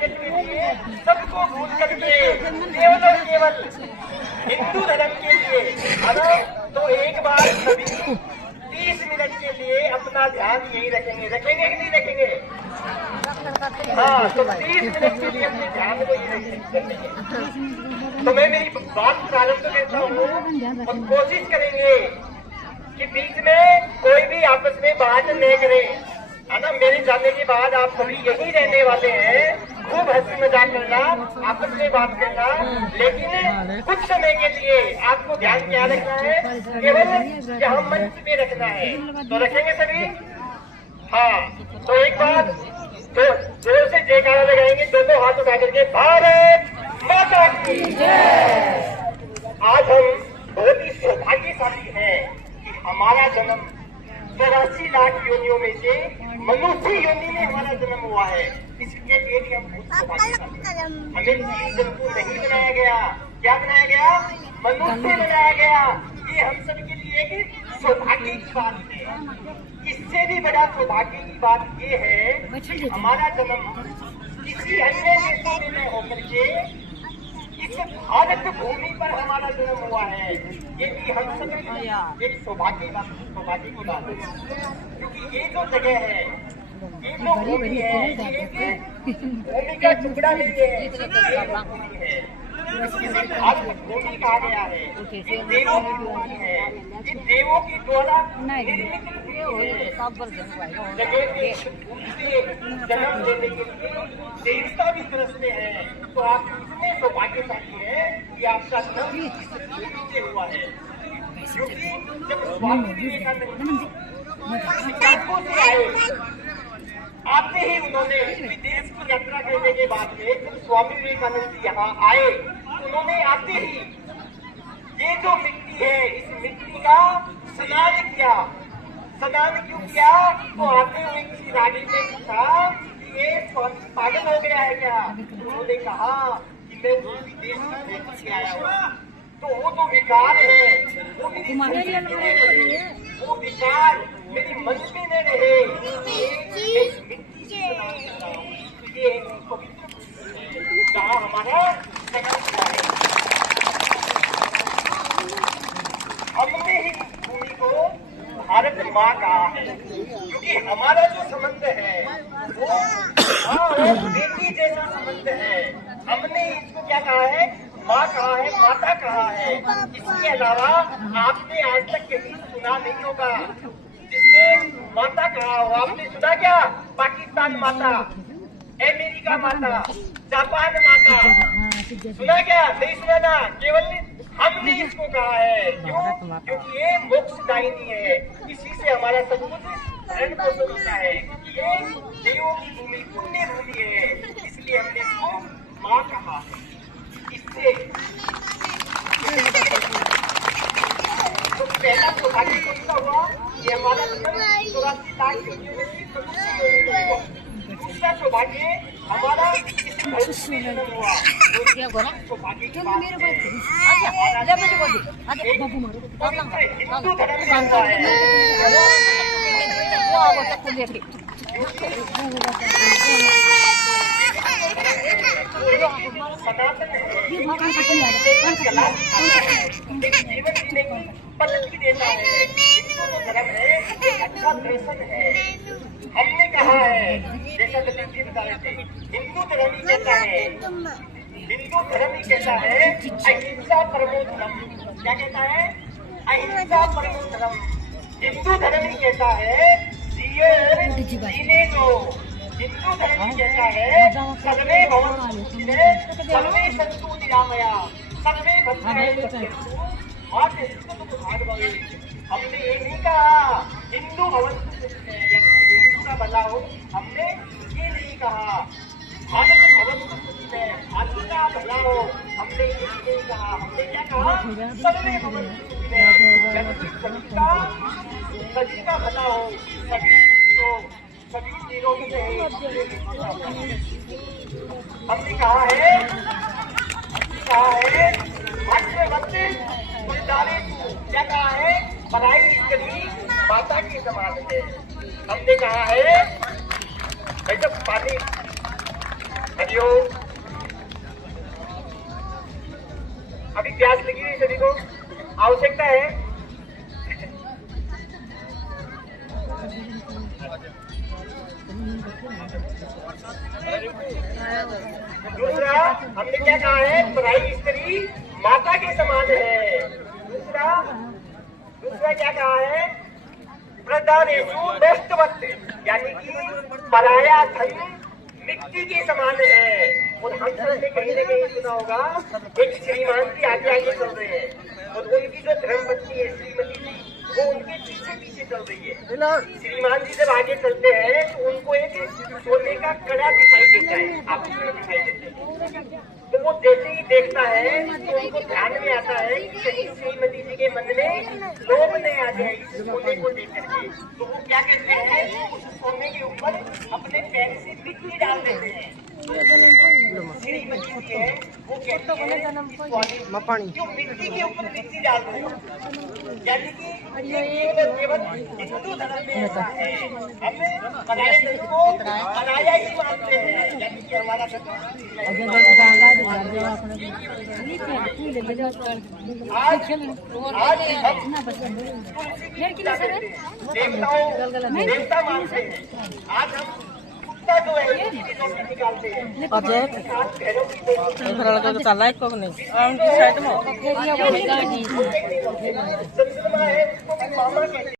Minute के लिए सबको भूल करके केवल और केवल हिंदू धर्म के लिए, है ना, तो एक बार सभी 30 मिनट के लिए अपना ध्यान यही रखेंगे। रखेंगे कि नहीं रखेंगे? हाँ, तो 30 मिनट के लिए अपने ध्यान को यही रखेंगे। तो मैं मेरी बात प्रारंभ करता हूँ और कोशिश करेंगे कि बीच में कोई भी आपस में बात न करे, है ना। मेरे जाने के बाद आप सभी यही रहने वाले हैं, खूब हंसी मजाक करना, आपस में बात करना, लेकिन कुछ समय के लिए आपको ध्यान क्या रखना है, केवल यहाँ मंच पे रखना है। तो रखेंगे सभी? हाँ, तो एक बार तो जोर से जयकारा लगाएंगे, दोनों हाथ उठा करके, भारत माता की जय। आज हम बहुत ही सौभाग्यशाली हैं कि हमारा जन्म 84 लाख योनियों में से मनुष्य योनि में हमारा जन्म हुआ है। इसके लिए भी हम बहुत सौभाग्यशाली हैं। हमें जीव जंतु नहीं बनाया गया, क्या बनाया गया? मनुष्य बनाया गया। ये हम सब के लिए एक सौभाग्य की बात है। इससे भी बड़ा सौभाग्य की बात ये है कि हमारा जन्म किसी अन्य देशों में न होकर के इस भारत भूमि पर हमारा जन्म हुआ है। ये भी हम सब एक सौभाग्य की बात है, क्योंकि ये जो जगह है, ये जो भूमि है, ये भूमि का टुकड़ा नहीं है, ये भूमि है। इसे भारत भूमि कहा गया है। ये देवों की भूमि है, ये देवों की द्वारा निर्मित जगह पे जन्म लेने के लिए देवता भी तरसते हैं। तो आप इतने सौभाग्यशाली हैं कि आपका जन्म इस भूमि से हुआ है। क्योंकि जब स्वामी विवेकानंद शिकागो से आए, आते ही उन्होंने विदेश की यात्रा करने के बाद में जब स्वामी विवेकानंद जी यहाँ आए, उन्होंने आते ही ये जो मिट्टी है, इस मिट्टी का स्नान किया। स्नान क्यों किया? तो आते हुए किसी रानी ने पूछा कि ये स्वामी पागल हो गया है क्या? उन्होंने कहा कि मैं विदेश से आया हूँ, तो वो जो विकार है, वो विकार मेरी मन में न रहे। मिट्टी से ये पवित्र जहाँ हमारा जन्म हुआ है, हमने ही भूमि को भारत माँ कहा है। क्योंकि हमारा जो संबंध है वो बेटी जैसा संबंध है। हमने इसको क्या कहा है? माँ कहा है, माता कहा है। इसके अलावा आपने आज तक कहीं सुना नहीं होगा जिसने माता कहा हो। आपने सुना क्या? पाकिस्तान माता, अमेरिका माता, जापान माता, सुना क्या? नहीं सुना ना। केवल हमने इसको कहा है। क्यों? क्योंकि ये मोक्षदायिनी है। इसी से हमारा सब कुछ भरण पोषण होता है। ये देवों की भूमि, पुण्य भूमि है, इसलिए हमने इसको माँ कहा है। इससे तो पहला सौभाग्य कौन सा हुआ? ये हमारा जन्म 84 लाख योनियों में से मनुष्य योनि में हुआ। दूसरा सौभाग्य हमारा इस धरती में जन्म हुआ। सौभाग्य की बात है। हिंदू धर्म का हुआ है। सनातन है, जीवन जीने की पद्धति देता है। हिंदू जो धर्म है एक अच्छा दर्शन है। हमने कहा है, जैसा दलीप जी बता रहे थे, हिंदू धर्म ही कहता है, हिंदू धर्म ही कहता है अहिंसा परमो धर्म। क्या कहता है? अहिंसा परमो धर्म। हिंदू धर्म ही कहता है जियो जीने दो। हिंदू धर्म ही कहता है सर्वे भवन्तु सुखिनः सर्वे सन्तु निरामया सर्वे भद्राणि पश्यन्तु मा कश्चित् दुःखभाग् भवेत्। हमने ये नहीं कहा हिंदू भवन्तु सुखिनः, हिंदू का भला हो। हमने ये नहीं कहा भारत भवन्तु सुखिनः, भारत का भला हो। हमने ये नहीं कहा। हमने क्या कहा? सर्वे भवन्तु सुखिनः, सभी का भला हो, सभी तो सभी निरोगी रहे। हमने कहा है क्या कहा है? पराई स्त्री माता के समान है। हमने कहा है भाई जब पानी हरिओम। अभी प्यास लगी हुई सभी को, आवश्यकता है। दूसरा हमने क्या कहा है, पराई स्त्री माता के समान है। दूसरा क्या कहा है, प्रदानेषु नष्टवत्, यानी कि पराया धन मिट्टी के समान है। और हम सबने कहीं ना कहीं सुना होगा, एक श्रीमान जी आगे आगे चल रहे हैं और उनकी जो धर्मपत्नी है श्रीमती जी, वो उनके पीछे पीछे चल रही है। श्रीमान जी जब आगे चलते हैं तो उनको एक सोने का कड़ा दिखाई देता है, आपको दिखाई देता है। तो वो जैसे ही देखता है तो उनको ध्यान में आता है कि कहीं श्रीमती जी के मन में लोभ नहीं आ जाए इस सोने को देख करके। तो वो क्या कहते हैं, उस सोने के ऊपर अपने पैर से मिट्टी डाल देते हैं। श्रीमती जी है वो कहते हैं जो मिट्टी के ऊपर मिट्टी डाल दो, यानी कि केवल हिंदू धर्म में ऐसा है। हम पराये धन को पराया ही मानते हैं, यानी कि हमारा देवता मानते हैं। आज हम कुत्ता जो है निकालते हैं, अजय